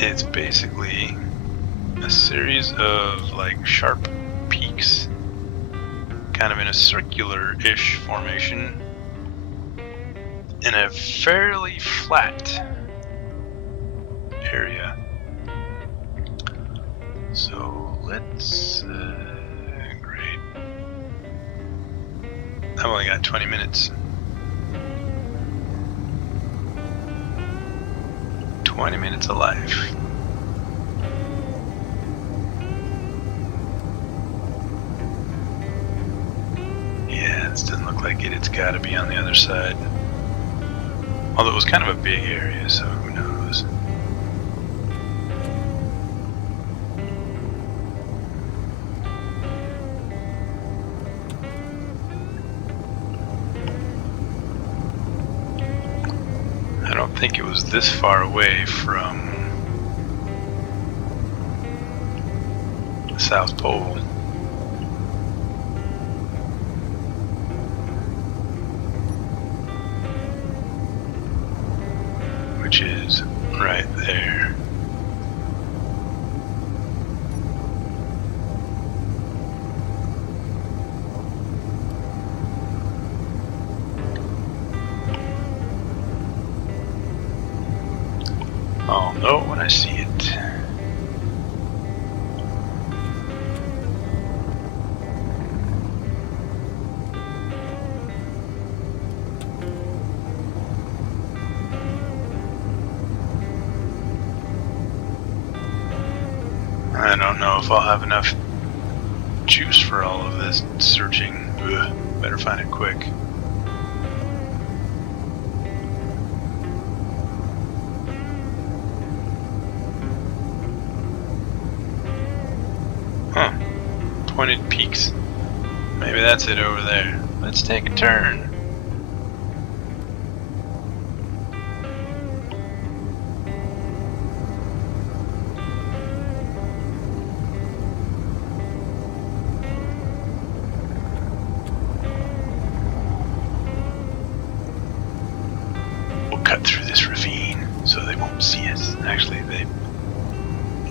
It's basically a series of like sharp peaks, kind of in a circular-ish formation, in a fairly flat area. So let's, great. I've only got 20 minutes. 20 minutes of life. Yeah, this doesn't look like it. It's got to be on the other side. Although it was kind of a big area, so who knows. I don't think it was this far away from the South Pole. Which is right there. I'll know when I see it. I don't know if I'll have enough juice for all of this searching. Ugh, better find it quick. Huh. Pointed peaks. Maybe that's it over there. Let's take a turn. We'll cut through this ravine so they won't see us. Actually, they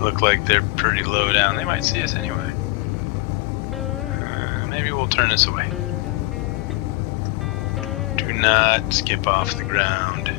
look like they're pretty low down. They might see us anyway. Maybe we'll turn this away. Do not skip off the ground.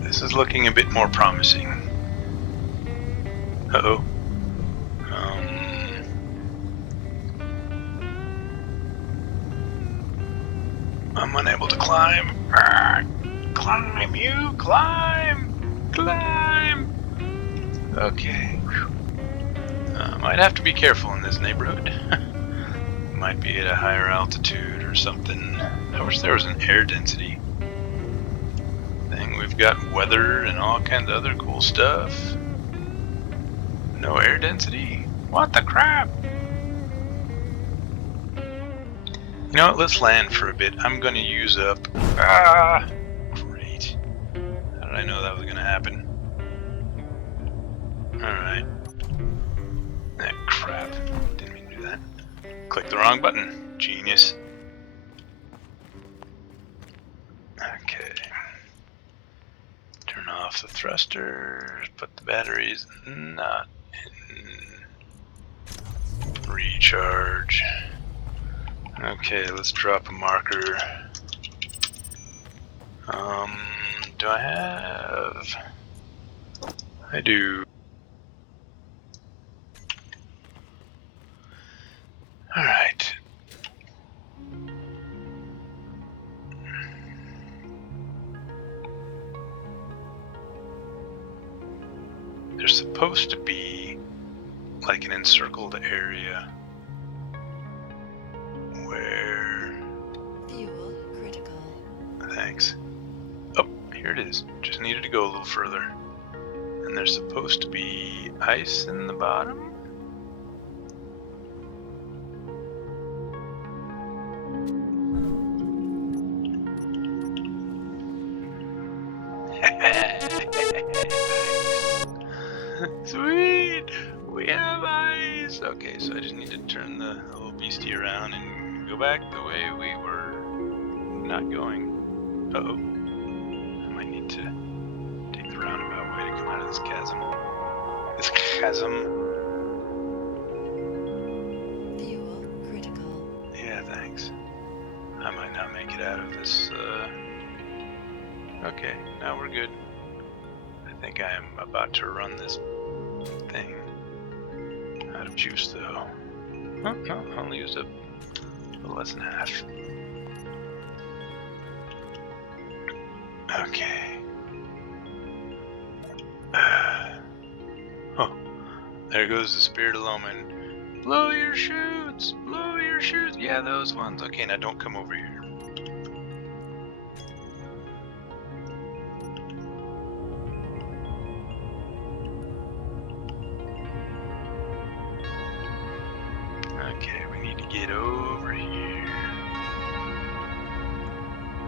This is looking a bit more promising. Uh-oh. I'm unable to climb. Climb, you! Climb! Climb! Okay. Might have to be careful in this neighborhood. Might be at a higher altitude or something. I wish there was an air density thing. We've got weather and all kinds of other cool stuff. No air density? What the crap? You know what, let's land for a bit. I'm gonna use up... Great. How did I know that was gonna happen? Alright. Crap. Didn't mean to do that. Click the wrong button. Genius. Okay. Turn off the thrusters, put the batteries not in recharge. Okay, let's drop a marker. Do I have... I do. Alright. There's supposed to be like an encircled area thanks. Oh, here it is. Just needed to go a little further. And there's supposed to be ice in the bottom? Sweet! We have ice! Okay, so I just need to turn the little beastie around and go back the way we were not going. Uh-oh. I might need to take the roundabout way to come out of this chasm. This chasm. Fuel critical. Yeah, thanks. I might not make it out of this, Okay, now we're good. I think I am about to run this thing out of juice, though. Oh, no, I only used up a little less than half. Okay. Oh, there goes the spirit of Loman. Blow your chutes! Blow your chutes! Yeah, those ones. Okay, now don't come over here. Okay, we need to get over here.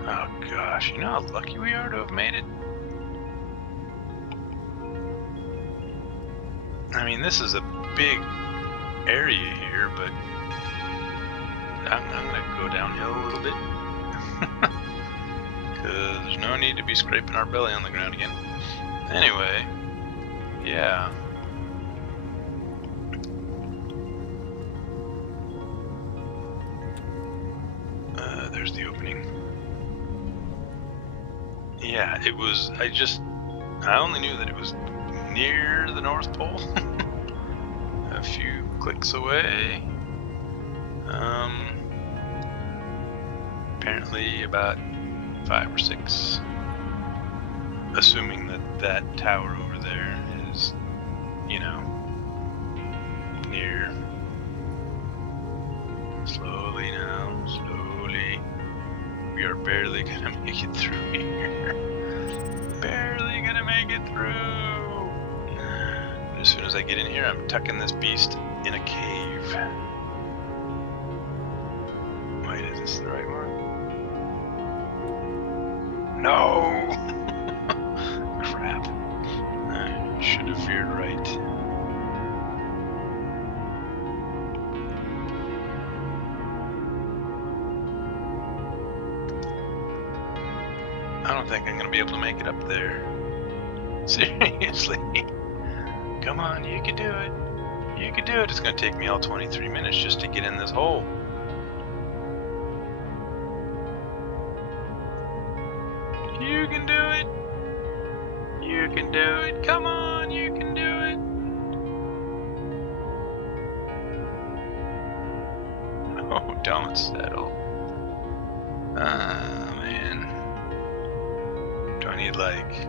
Oh gosh, you know how lucky we are to have made it? I mean, this is a big area here, but I'm gonna go downhill a little bit. Because there's no need to be scraping our belly on the ground again. Anyway, yeah. There's the opening. Yeah, it was, I only knew that it was near the North Pole. A few clicks away. Apparently about 5 or 6. Assuming that tower over there is, you know, near. Slowly now, slowly. We are barely gonna make it through here. Barely gonna make it through. But as soon as I get in here, I'm tucking this beast in a cave. Wait, is this the right one? No! Crap. I should have veered right. I don't think I'm going to be able to make it up there. Seriously. Come on, you can do it. You can do it. It's going to take me all 23 minutes just to get in this hole. You can do it. You can do it. Come on, you can do it. Oh, don't settle. Man. Do I need, like...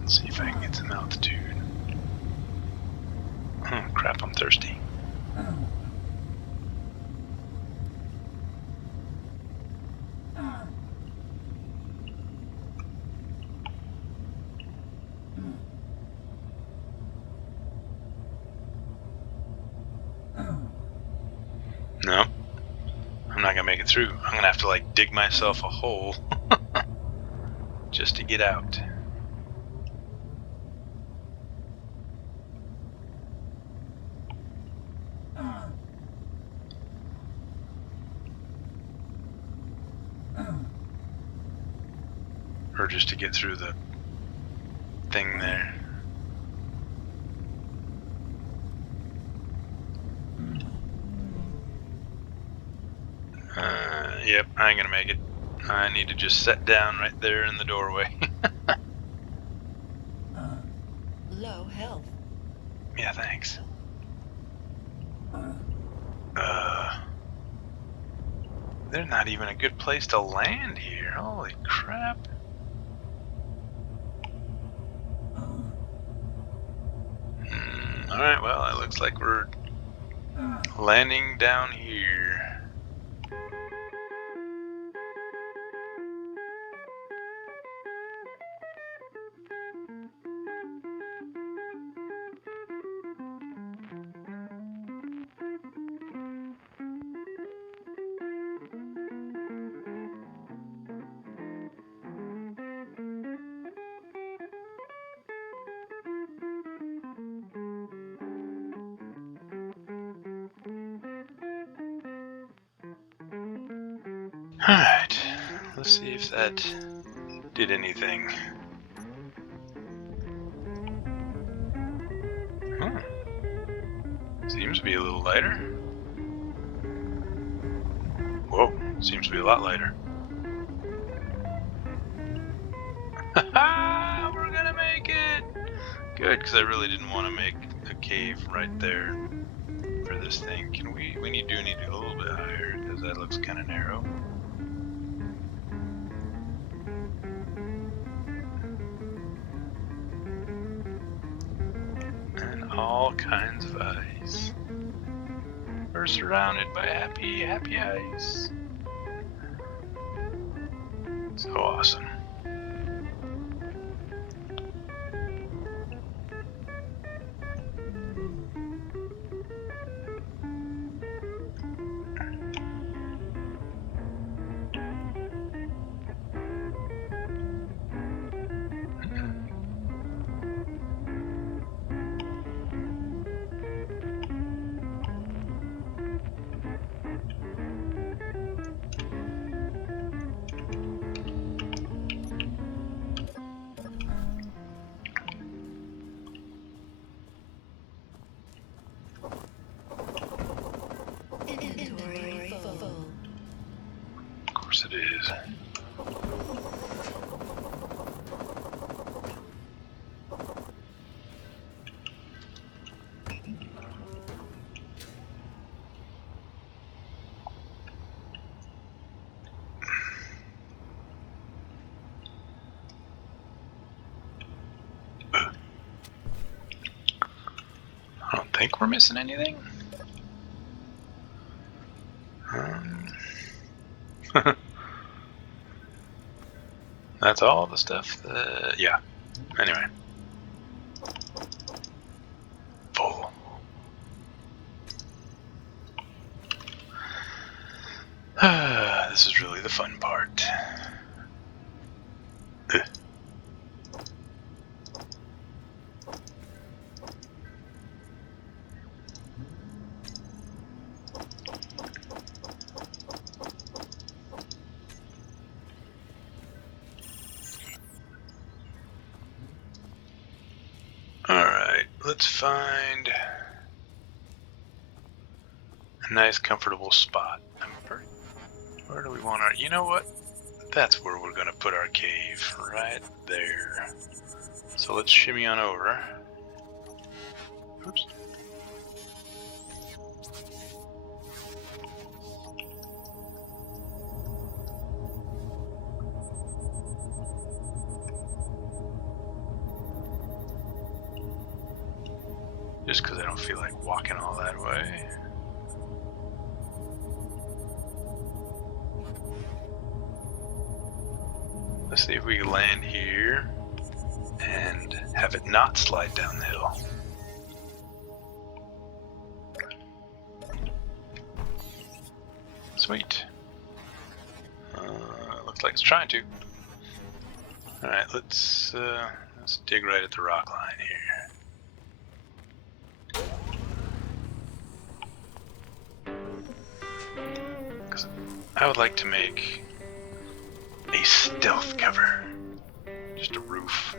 Let's see if I can get some altitude. Oh, crap, I'm thirsty. No, I'm not gonna make it through. I'm gonna have to like dig myself a hole just to get out. Or just to get through the thing there. Yep, I ain't gonna make it. I need to just sit down right there in the doorway. Low health. Yeah, thanks. There's not even a good place to land here. Holy crap. Alright, well, it looks like we're landing down here. Alright, let's see if that did anything. Seems to be a little lighter. Whoa, seems to be a lot lighter. Haha, we're gonna make it! Good, because I really didn't want to make a cave right there for this thing. Can we need to go a little bit higher, because that looks kind of narrow. And all kinds of ice. We're surrounded by happy ice. So awesome. Inventory full. Of course it is. I don't think we're missing anything. That's all the stuff that, yeah. Anyway. Full. This is really the fun part. Alright, let's find a nice comfortable spot. Where do we want our, you know what? That's where we're gonna put our cave, right there. So let's shimmy on over. Oops. Just because I don't feel like walking all that way. Let's see if we can land here and have it not slide down the hill. Sweet. Looks like it's trying to. Alright, let's dig right at the rock line here. I would like to make a stealth cover. Just a roof.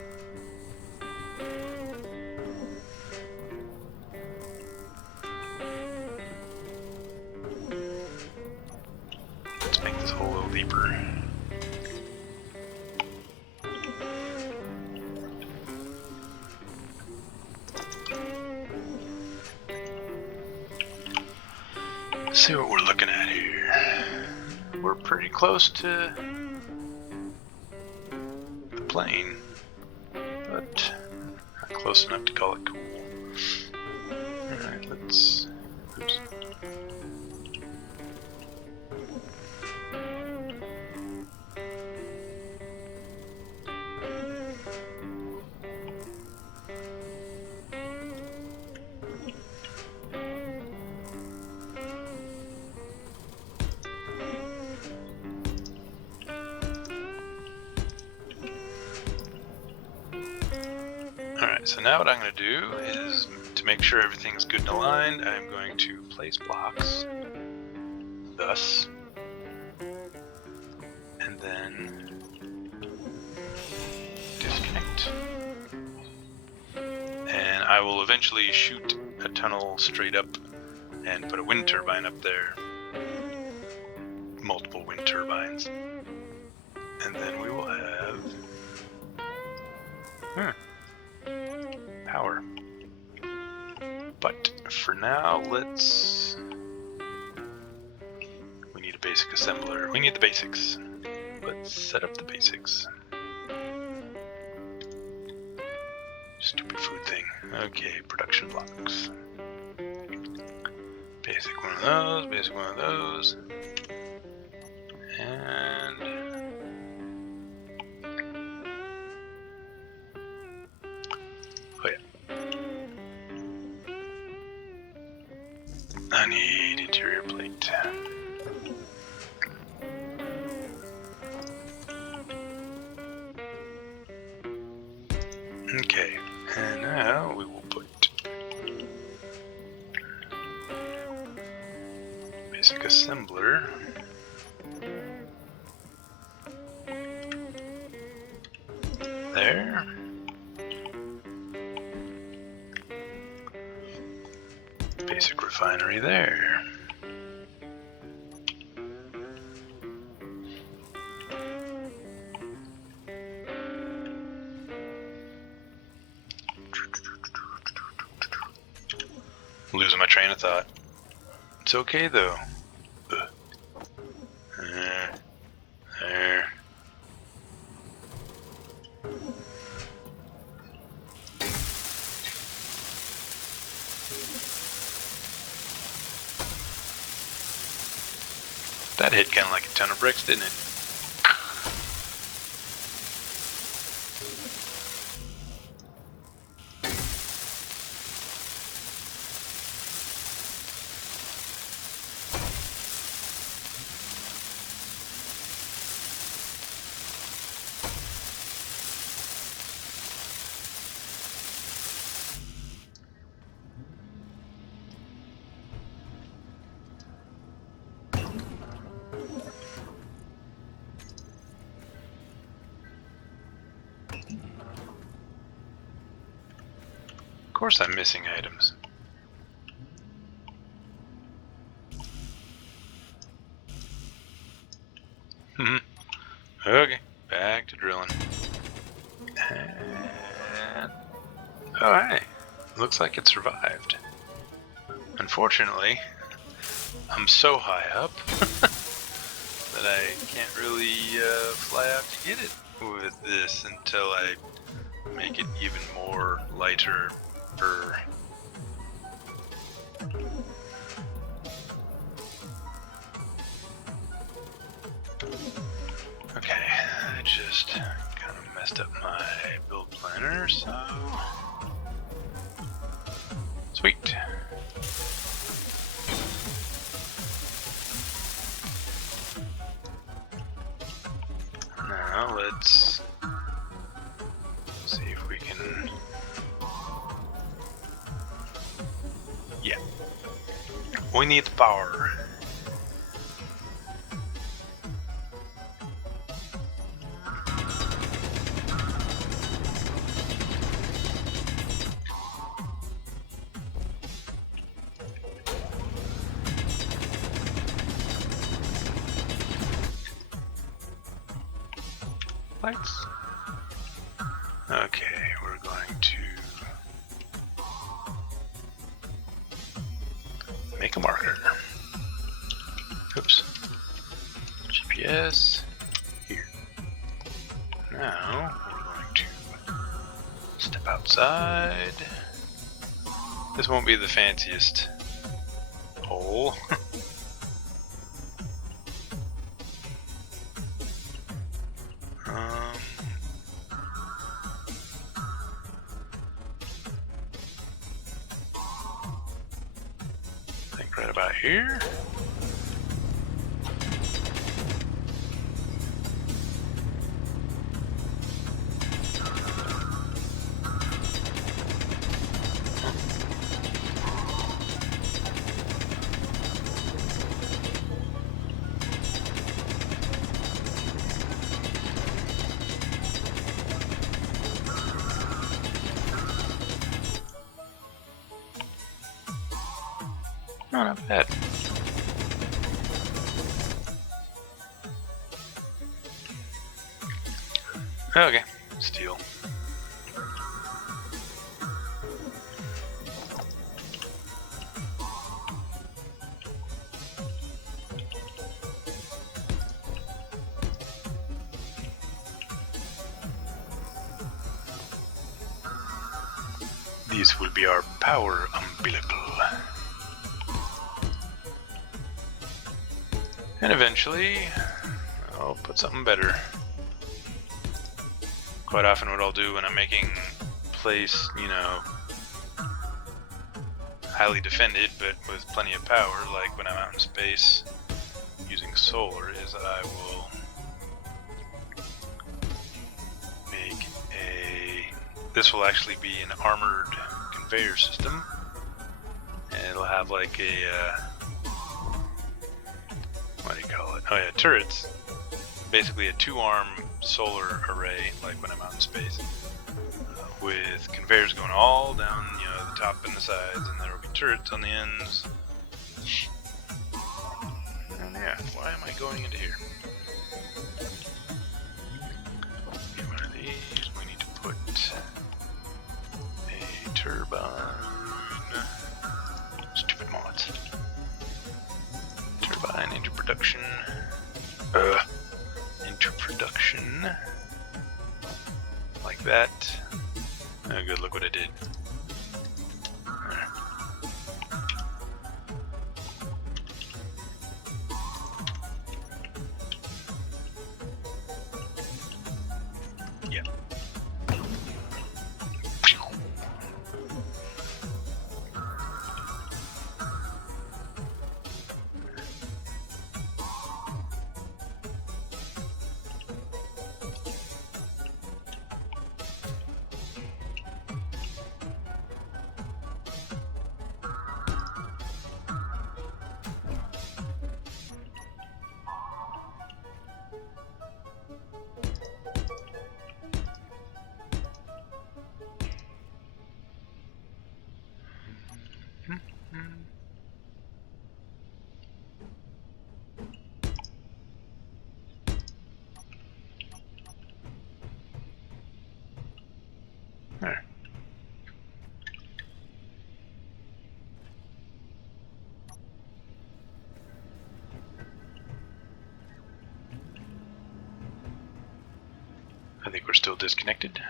Let's make this hole a little deeper. Let's see what we're looking at here. we're pretty close to the plane, but not close enough to call it cool. Alright, let's... Oops. Alright, so now what I'm going to do is, to make sure everything's good and aligned, I'm going to place blocks, thus, and then disconnect. And I will eventually shoot a tunnel straight up and put a wind turbine up there. Multiple wind turbines. And then we will have... power. But for now, let's... We need a basic assembler. We need the basics. Let's set up the basics. Stupid food thing. Okay, production blocks. Basic one of those, basic one of those. And... oh yeah. I need interior plate. Okay, and now we will put basic assembler there. Basic refinery there. Losing my train of thought. It's okay though. There. That hit kind of like a ton of bricks, didn't it? Of course I'm missing items. Okay, back to drilling. And... oh hey, looks like it survived. Unfortunately, I'm so high up that I can't really fly out to get it with this until I make it even more lighter. Okay, I just kind of messed up my build planner, so... sweet. Now let's see if we can... yeah. We need the power. Lights. Okay, we're going to make a marker. Oops. guess here. Now we're going to step outside. This won't be the fanciest hole. I think right about here. Oh, not bad. Okay, steel. This will be our power umbilical. And eventually, I'll put something better. Quite often what I'll do when I'm making place, you know, highly defended but with plenty of power, like when I'm out in space using solar, is I will make this will actually be an armored conveyor system, and it'll have like a, what do you call it? Oh yeah, turrets. Basically a 2-arm solar array, like when I'm out in space, with conveyors going all down, you know, the top and the sides, and there will be turrets on the ends. And yeah, why am I going into here? Get one of these. We need to put a turbine. Stupid mods. Turbine into production. Into production. Like that. Oh good, look what I did. Yeah. There. I think we're still disconnected.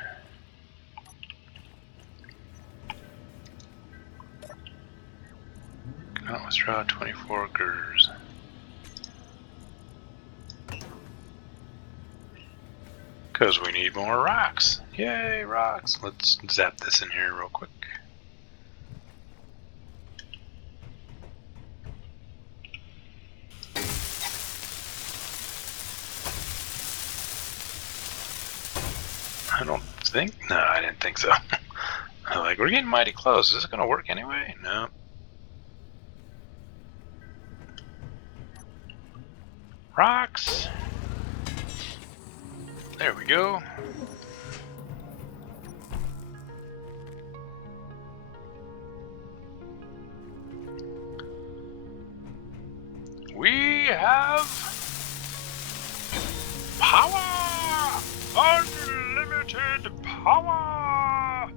Oh, let's draw 24 girs. Because we need more rocks. Yay, rocks. Let's zap this in here real quick. I don't think, no, I didn't think so. Like, we're getting mighty close. Is this gonna work anyway? No. Rocks. There we go. We have power! Unlimited power!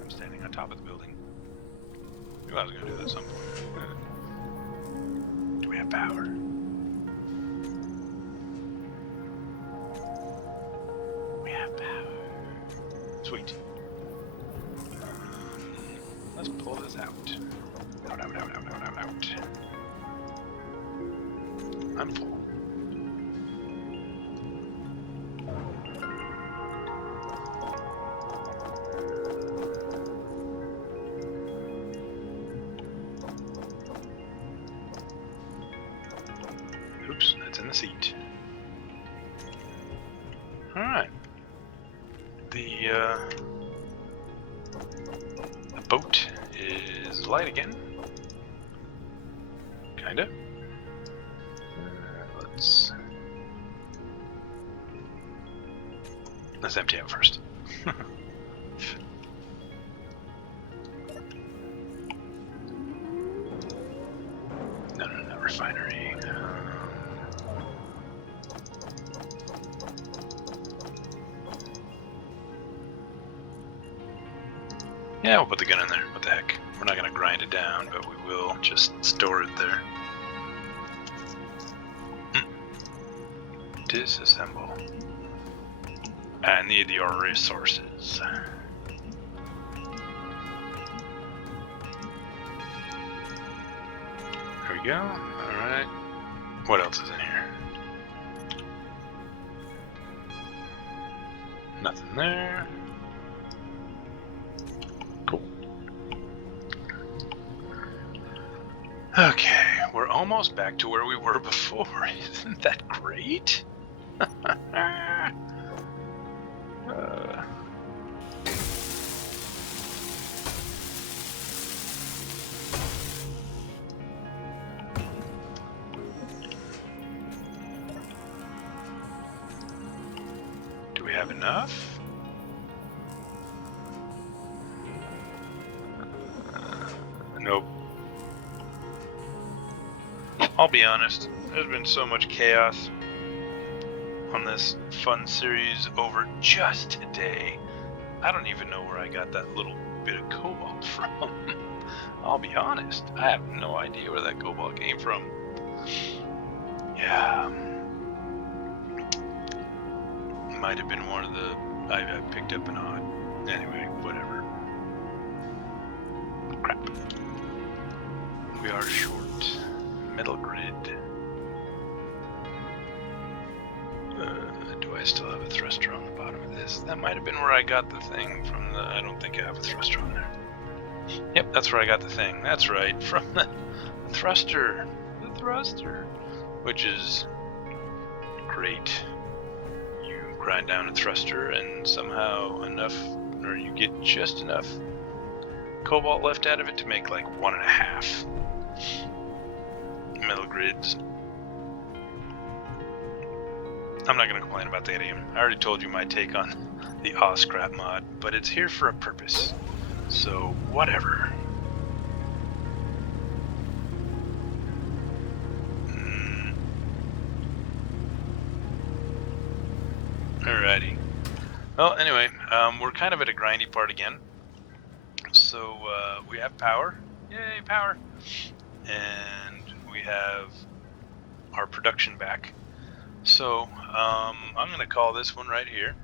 I'm standing on top of the building. Knew I was gonna do that at some point. Do we have power? We have power. Sweet. Let's pull this out. Out. I'm full. Oops, that's in the seat. Alright. The boat is light again. Kinda. Let's empty out first. No, refinery. Yeah, we'll put the gun in there. What the heck? We're not gonna grind it down, but we will just store it there. Disassemble. I need your resources. There we go. Alright. What else is in here? Nothing there. Cool. Okay, we're almost back to where we were before. Isn't that great? Do we have enough? Nope. I'll be honest, there's been so much chaos on this fun series over just today. I don't even know where I got that little bit of cobalt from. I'll be honest, I have no idea where that cobalt came from. Yeah. Might have been one of the... I picked up an odd... Anyway, whatever. Crap. We are short. Metal grid. Do I still have a thruster on the bottom of this? That might have been where I got the thing from the... I don't think I have a thruster on there. Yep, that's where I got the thing. That's right, from the thruster. The thruster. Which is great. You grind down a thruster and somehow enough, or you get just enough cobalt left out of it to make like 1.5 metal grids. I'm not going to complain about that game. I already told you my take on the Scrap mod, but it's here for a purpose. So, whatever. Alrighty. Well, anyway, we're kind of at a grindy part again. So, we have power. Yay, power. And we have our production back. So, I'm going to call this one right here.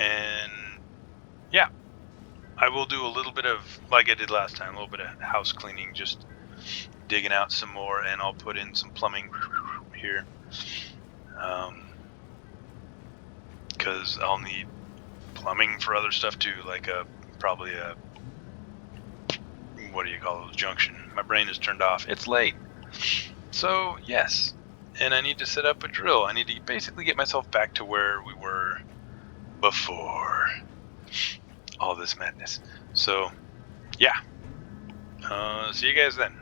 And, yeah. I will do a little bit of, like I did last time, a little bit of house cleaning, just digging out some more, and I'll put in some plumbing here. Because I'll need plumbing for other stuff too, like probably a, what do you call it, junction. My brain is turned off. It's late. So, yes. And I need to set up a drill. I need to basically get myself back to where we were before all this madness. So, yeah. See you guys then.